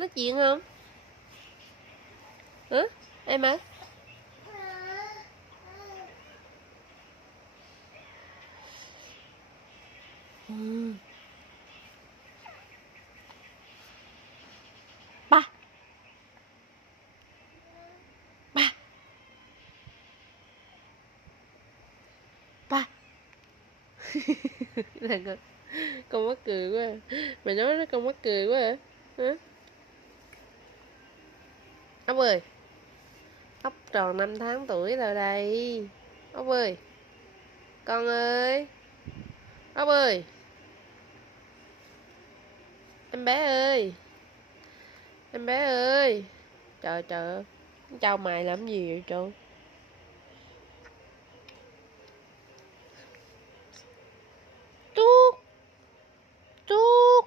Nói chuyện không? Hả? Em ơi? Ba. Ba. Ba. Là con mắc cười quá à. Mày nói nó con mắc cười quá hả? Hả? Ốc ơi, ốc tròn 5 tháng tuổi rồi đây. Ốc ơi, con ơi, ốc ơi, em bé ơi, em bé ơi. Trời trời, chào mày làm gì vậy trời? Trút, trút.